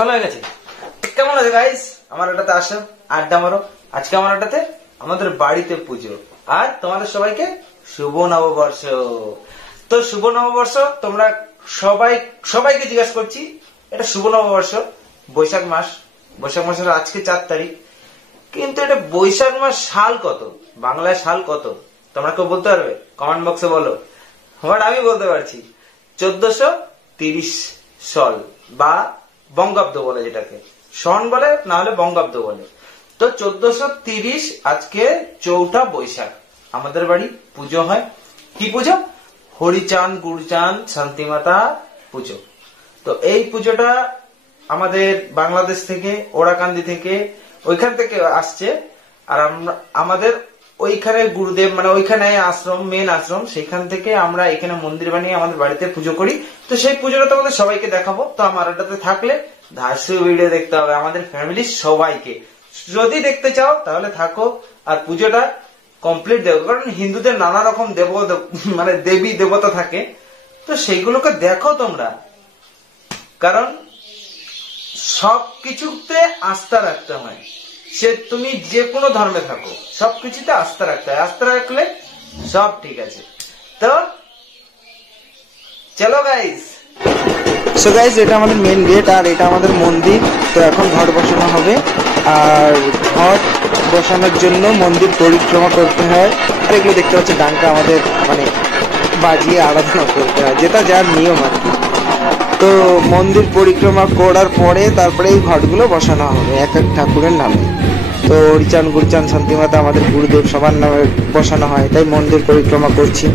সকাল হয়ে গেছে। কেমন আছে গাইস? আমার এটাতে আসো, আড্ডা মারো। আজকে আমার এটাতে আমাদের বাড়িতে পুজো, আর তোমাদের সবাইকে শুভ নববর্ষ। তো শুভ নববর্ষ তোমরা সবাইকে জিজ্ঞাসা করছি, এটা শুভ নববর্ষ বৈশাখ মাসের আজকে 4 তারিখ, কিন্তু এটা বৈশাখ মাস সাল কত, বাংলায় সাল কত তোমরা কেউ বলতে পারবে? কমেন্ট বক্সে বলো। আমি বলতে পারছি 1430 সল বা বঙ্গাব্দ বলে, যেটাকে সন বলে না হলে বঙ্গাব্দ বলে। তো 1430 আজকে 4ঠা বৈশাখ আমাদের বাড়ি পুজো হয়। কি পুজো? হরিচাঁদ গুরচাঁদ শান্তিমাতা পুজো। তো এই পুজোটা আমাদের বাংলাদেশ থেকে, ওরাকান্দি থেকে, ওইখান থেকে আসছে। আর আমাদের ওইখানে গুরুদেব, মানে ওইখানে আশ্রম, মেন আশ্রম, সেখান থেকে আমরা এখানে মন্দির বানিয়ে আমাদের বাড়িতে পুজো করি। তো সেই পুজোটা তোমাদের সবাইকে দেখাবো। তো আমার ওটাতে থাকলে ধার্সু ভিডিও দেখতে হবে আমাদের ফ্যামিলির সবাইকে। যদি দেখতে চাও তাহলে থাকো, আর পুজোটা কমপ্লিট দেখো, কারণ হিন্দুদের নানা রকম মানে দেবী দেবতা থাকে, তো সেইগুলোকে দেখো তোমরা। কারণ সবকিছুতে আস্থা রাখতে হয়, সে তুমি যে কোনো ধর্মে থাকো, সবকিছুতে আস্থা রাখতে হয়। আস্থা রাখলে সব ঠিক আছে। তো চলো গাইস। সো গাইস, এটা আমাদের মেন গেট আর এটা আমাদের মন্দির। তো এখন ঘট বসানো হবে, আর ঘট বসানোর জন্য মন্দির পরিক্রমা করতে হয়। আর এগুলো দেখতে পাচ্ছি ডাঙ্কা আমাদের মানে বাজিয়ে আরাধনা করতে হয়, যেটা যার নিয়ম আর কি। তো মন্দির পরিক্রমা করার পরে তারপরে এই ঘটগুলো বসানো হবে এক এক ঠাকুরের নামে। তো হরিচাঁদ গুরচাঁদ শান্তিমাতা আমাদের গুরুদেব সবার নামে বসানো হয়, তাই মন্দির পরিক্রমা করছি।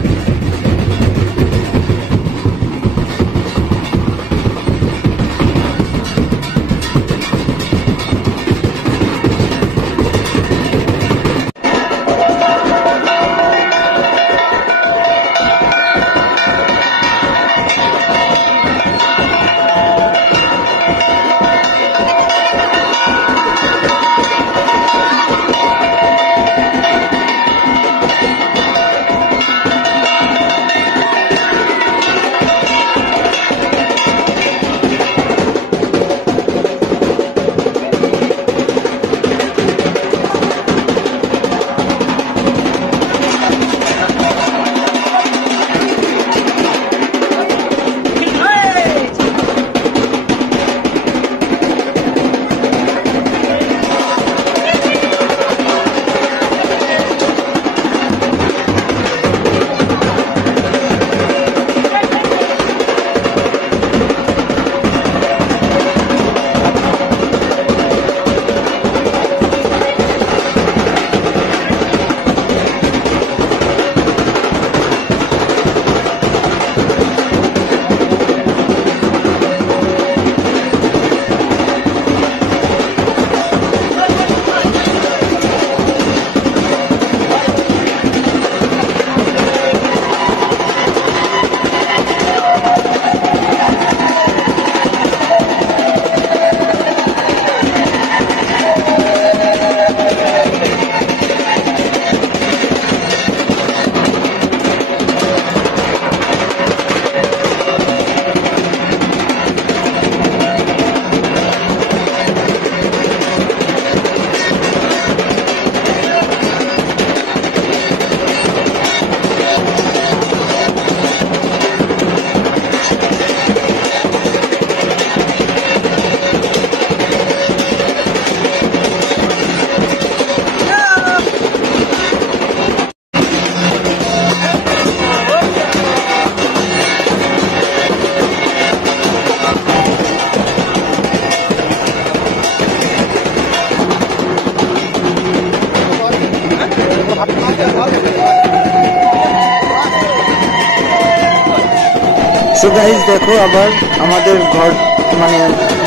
সো গাইস দেখো, আবার আমাদের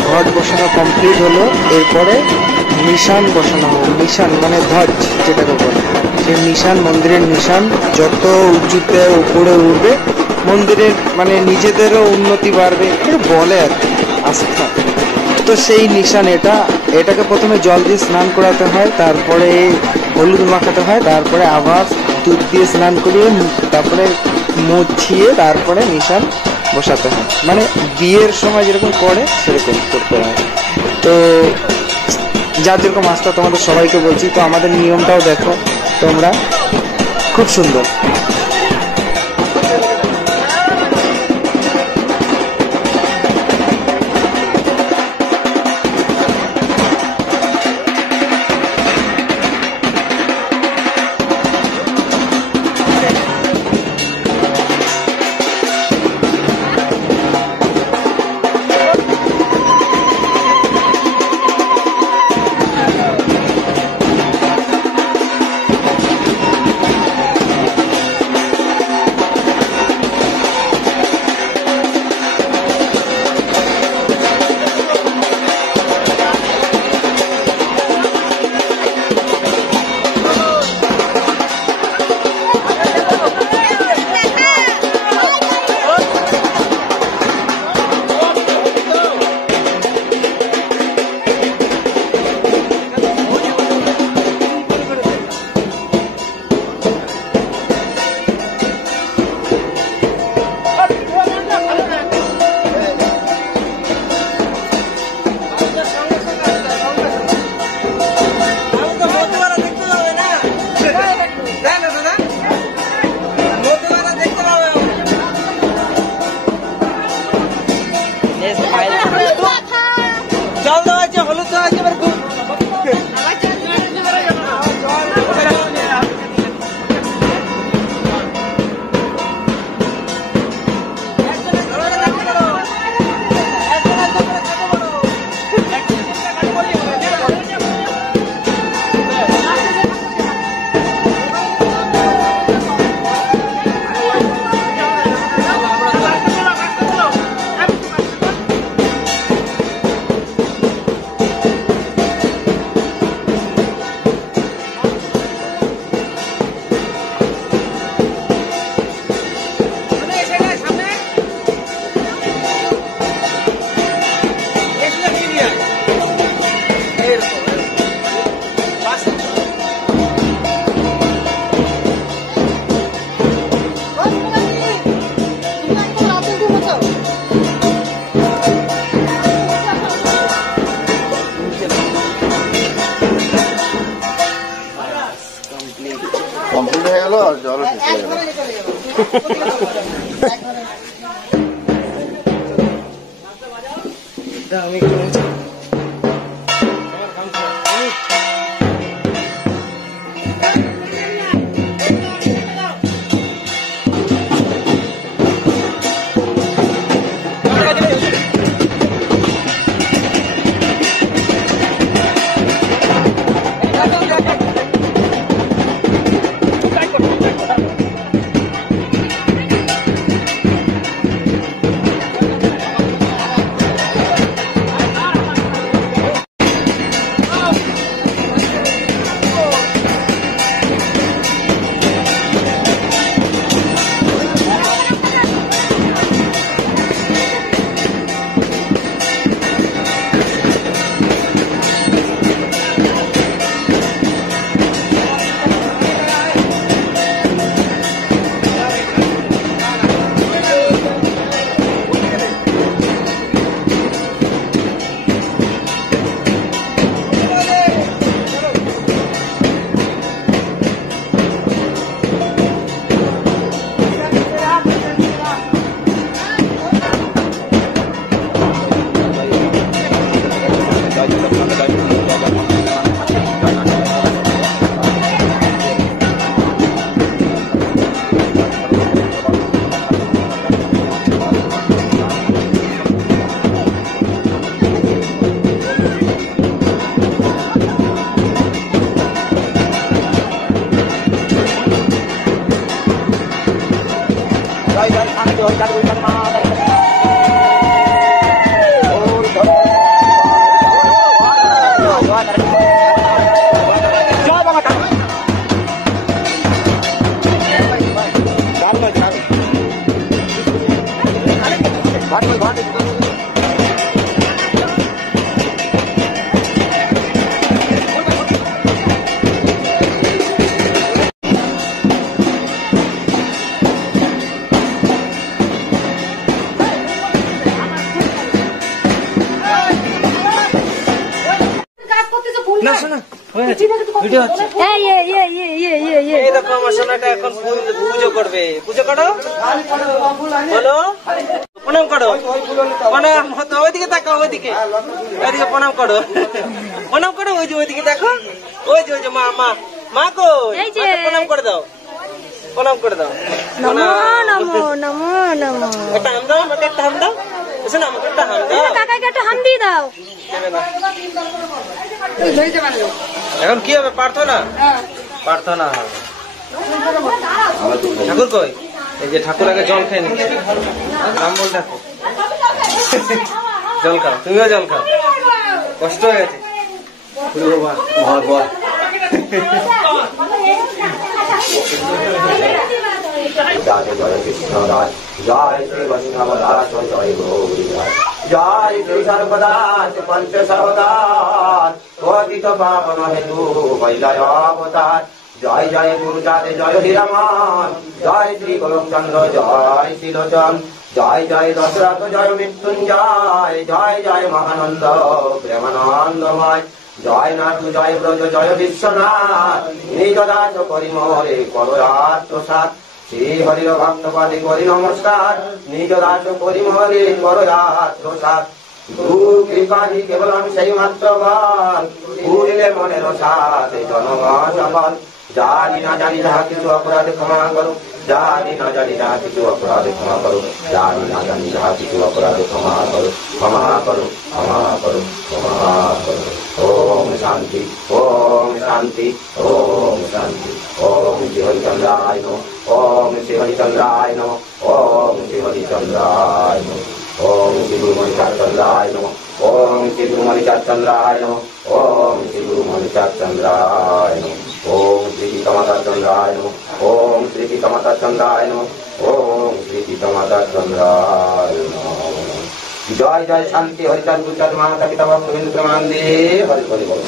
ঘট বসানো কমপ্লিট হলো। এরপরে নিশান বসানো হবে। নিশান মানে ধ্বজ যেটাকে বলে, সেই নিশান, মন্দিরের নিশান যত উঁচুতে উপরে উঠবে মন্দিরের মানে নিজেদেরও উন্নতি বাড়বে, এটা বলে আর কি আস্থা। তো সেই নিশান এটাকে প্রথমে জল দিয়ে স্নান করাতে হয়, তারপরে হলুদ মাখাতে হয়, তারপরে আবার দুধ দিয়ে স্নান করিয়ে, তারপরে মুছিয়ে, তারপরে নিশান বসাতে হয়। মানে বিয়ের সময় যেরকম করে সেরকম করতে হয়। তো যার যেরকম আস্থা তোমাদের সবাইকে বলছি। তো আমাদের নিয়মটাও দেখো তোমরা, খুব সুন্দর। কমপ্লিট হয়ে গেল আর জল আমি গেছে ভিডিও হচ্ছে এই দেখো আমার সোনাটা এখন পুজো করবে পুজো করো বলো প্রণাম করো প্রণাম তো ওইদিকে তাকাও ওইদিকে ওইদিকে প্রণাম করো ওই যে ওইদিকে দেখো ওই যে মা মা মা কো প্রণাম করে দাও নমো নমো নমো নমো একটা হাম দাও আমাকে একটা হাম দাও বুঝছো না আমাকে একটা হাম দাও কাকাকে একটা হাম দিয়ে দাও এখন কি হবে প্রার্থনা প্রার্থনা হবে ঠাকুর কই এই যে ঠাকুর আগে জল খেয়ে নিচ্ছে নাম বল দেখো জল খাও তুমিও জল খাও কষ্ট হয়ে গেছে জয় শ্রী বৈষ্ণব দাস জয় গৌরী জয় শ্রী সর্বদাস পঞ্চ সর্বদাস পতিত পাবন হেতু বৈলয় অবতার জয় জয় গুরুচাঁদে জয় হীরামন জয় শ্রী গোলকচন্দ্র জয় শ্রীলোচন জয় জয় দশরথ জয় মৃত্যুঞ্জয় জয় জয় মহানন্দ প্রেমানন্দময় জয় নাথ জয় ব্রজ জয় বিশ্বনাথ নিজ দাস করি মোরে কররাত প্রসাদ শ্রী হরির ভক্তপাদে করি নমস্কার নিজ দাস করি মোরে কররাত প্রসাদ গুরু কৃপাধি কেবল আমি সেই মাত্র বল ঘুরিলে মনের সাথে জনগণ সফল জানি না জানি যাহা কিছু অপরাধে ক্ষমা করো জানি না জানি যাহা কিছু অপরাধে ক্ষমা করো জানি না জানি যাহা কিছু অপরাধে ক্ষমা করো ক্ষমা করো ক্ষমা করো ক্ষমা করো ওম শান্তি ওম শান্তি ওম শান্তি ওম শ্রী হরিচন্দ্রায় নমঃ ওম শ্রী হরিচন্দ্রায় নমঃ ওম শ্রী হরিচন্দ্রায় নমঃ ওম শ্রী গুরুমণিচাঁদচন্দ্রায় নমঃ ওম শ্রী গুরুমণিচাঁদচন্দ্রায় নমঃ ওম শ্রী গুরুমণিচাঁদচন্দ্রায় নমঃ ওম শ্রী গীতামাতাচন্দ্রায় নমঃ ওম শ্রী গীতামাতাচন্দ্রায় নমঃ ওম শ্রী গীতামাতাচন্দ্রায় নমঃ জয় জয় শান্তি হরিচাঁদ গুরুচাঁদ মাতা পিতা ভক্তবৃন্দ প্রমানন্দে হরি হরি বল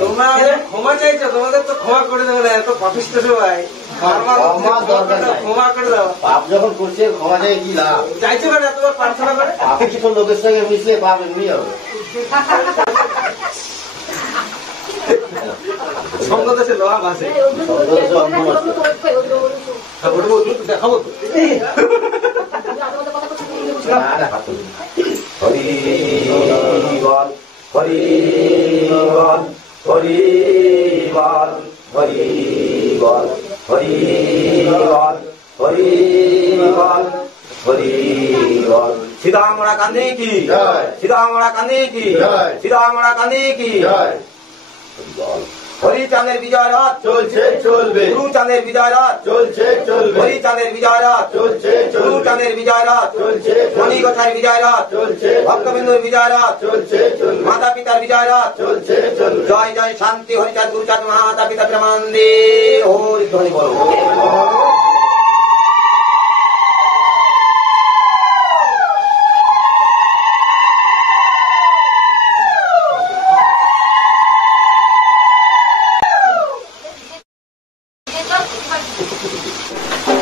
তোমরা ক্ষমা চাইছো তোমাদের তো ক্ষমা করে দেবো না এত পাপিষ্ট সবাই ক্ষমা করে দাও পাপ যখন করছে ক্ষমা যায় কি লাভ চাইছো কেন এতবার প্রার্থনা করে পাপে কিছু লোকের সঙ্গে মিশলে পাপ এমনি হবে সঙ্গ দেশে লোহা ভাসে দেখাবো তো হরি বল হরি বল হরি বল হরি বল হরি বল হরি বল হরি বল সীতামরা কান্দে কি সীতামরা কান্দে কি সীতামরা কান্দে কি হরিচাঁদের বিজয় রাত চলছে চলবে গুরুচাঁদের বিজয় রাত চলছে চলবে হরিচাঁদের বিজয় রাত চলছে গুরুচাঁদের বিজয় রাত চলছে মণিগোছার বিজয় রাত চলছে ভক্তবিন্দুর বিজয় রাত চলছে চলবে মাতা পিতার বিজয় রাত চলছে চলবে জয় জয় শান্তি হরিচাঁদ গুরুচাঁদ মাতা পিতা প্রেমানন্দে হরি ধ্বনি বলো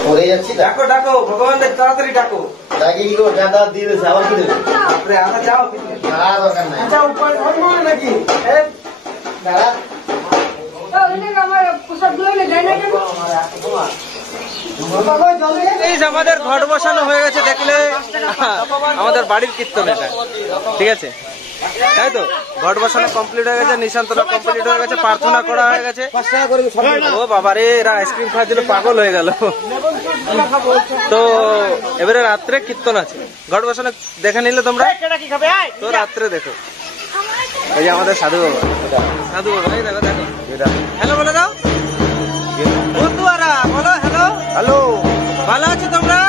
পড়ে যাচ্ছি ডাকো ডাকো ভগবানদের তাড়াতাড়ি ডাকো তাকে কি করবো যাতা দিয়ে দিয়েছে আবার কি দেবে তারপরে আমরা যাও না দরকার নাই আচ্ছা উপরে ধর্ম নাকি দাঁড়া এই যে আমাদের ঘট বসানো হয়ে গেছে দেখলে আমাদের বাড়ির কীর্তন এটা ঠিক আছে তাই তো ঘট বসানো কমপ্লিট হয়ে গেছে নিশান্তনা কমপ্লিট হয়ে গেছে প্রার্থনা করা হয়ে গেছে ও বাবারে এরা আইসক্রিম খাওয়ার জন্য পাগল হয়ে গেল তো এবারে রাত্রে কীর্তন আছে ঘট বসানো দেখে নিলে তোমরা তো রাত্রে দেখো এই যে আমাদের সাধু বাবা এই দেখো দেখো হ্যালো বলে দাও বন্ধুরা বলো হ্যালো হ্যালো ভালো আছো তোমরা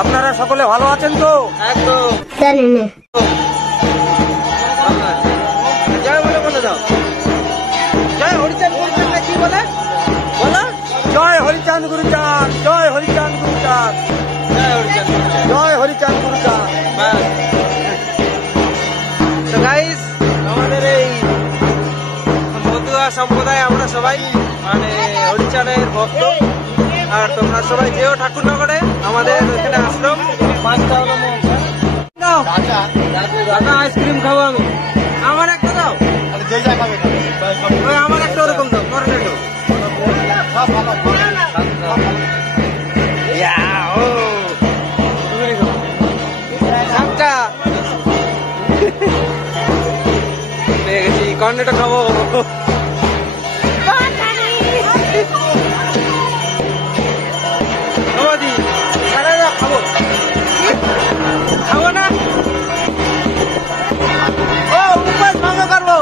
আপনারা সকলে ভালো আছেন তো একদম জয় বলে বলে দাও জয় হরিচাঁদ গুরুচাঁদ না কি বলে বলো জয় হরিচাঁদ গুরুচাঁদ জয় হরিচাঁদ গুরুচাঁদ জয় হরিচাঁদ জয় হরিচাঁদ গুরুচাঁদ তো গাইস আমাদের এই মতুয়া সম্প্রদায় আমরা সবাই মানে হরিচাঁদের ভক্ত আর তোমরা সবাই যেও ঠাকুরনগরে আমাদের এখানে আশ্রম। দাও দাদা, আইসক্রিম খাবো আমি। আমার একটা দাও, ওই আমার একটা ওরকম দাও, কর্নেটো। পেয়ে গেছি, কর্নেটো খাবো। খাবো খাবো না, ও উপাস ভঙ্গ করবো।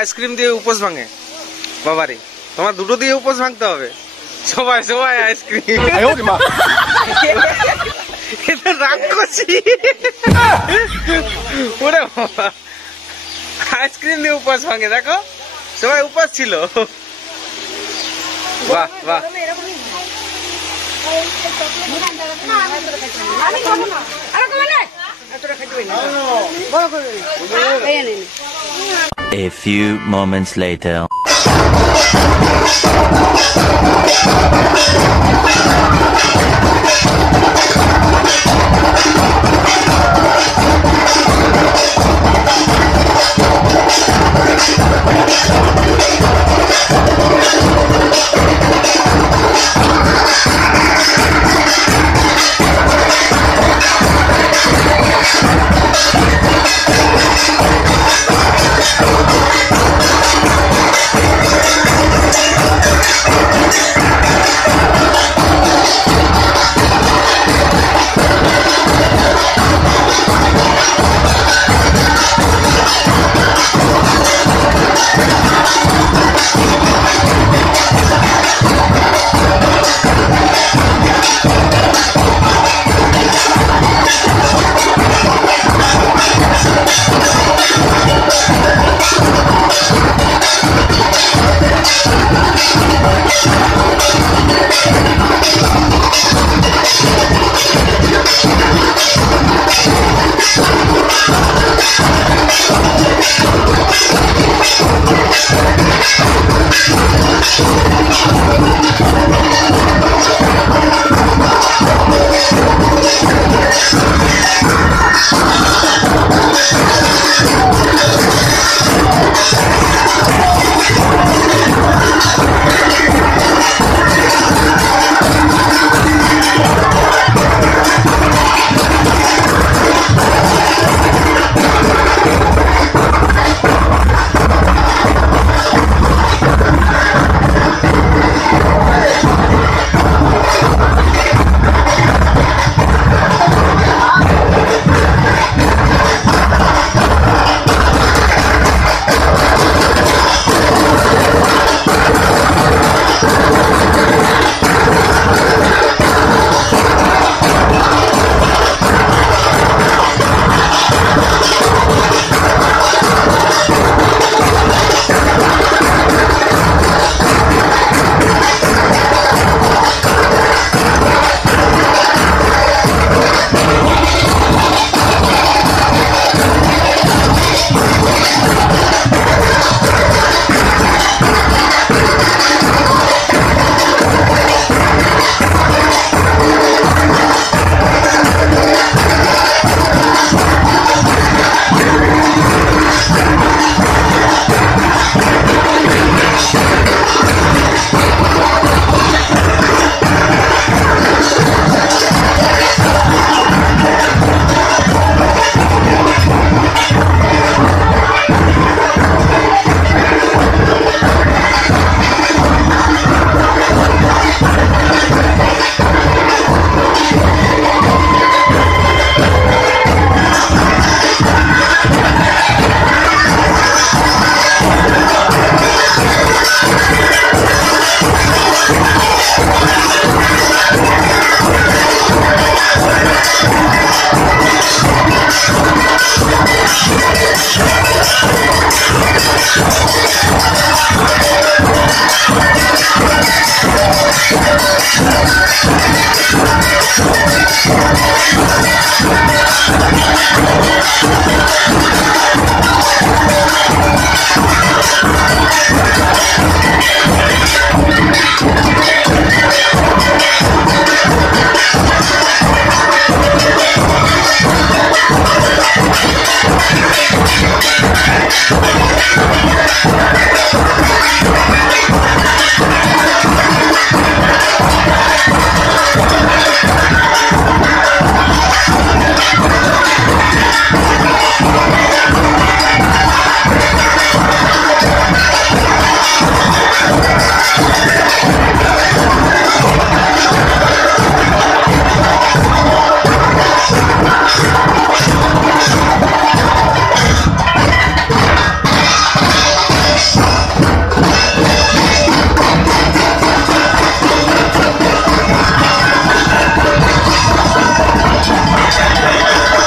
আইসক্রিম দিয়ে উপোস ভাঙে বাবারে, তোমার দুটো দিয়ে উপোস ভাঙতে হবে। সবাই সবাই আইসক্রিম রাগ করছি। ওরে বাবা, আইসক্রিম দিয়ে উপোস ভাঙে, দেখো সবাই উপোস ছিল। বাহ বাহ, A few moments later.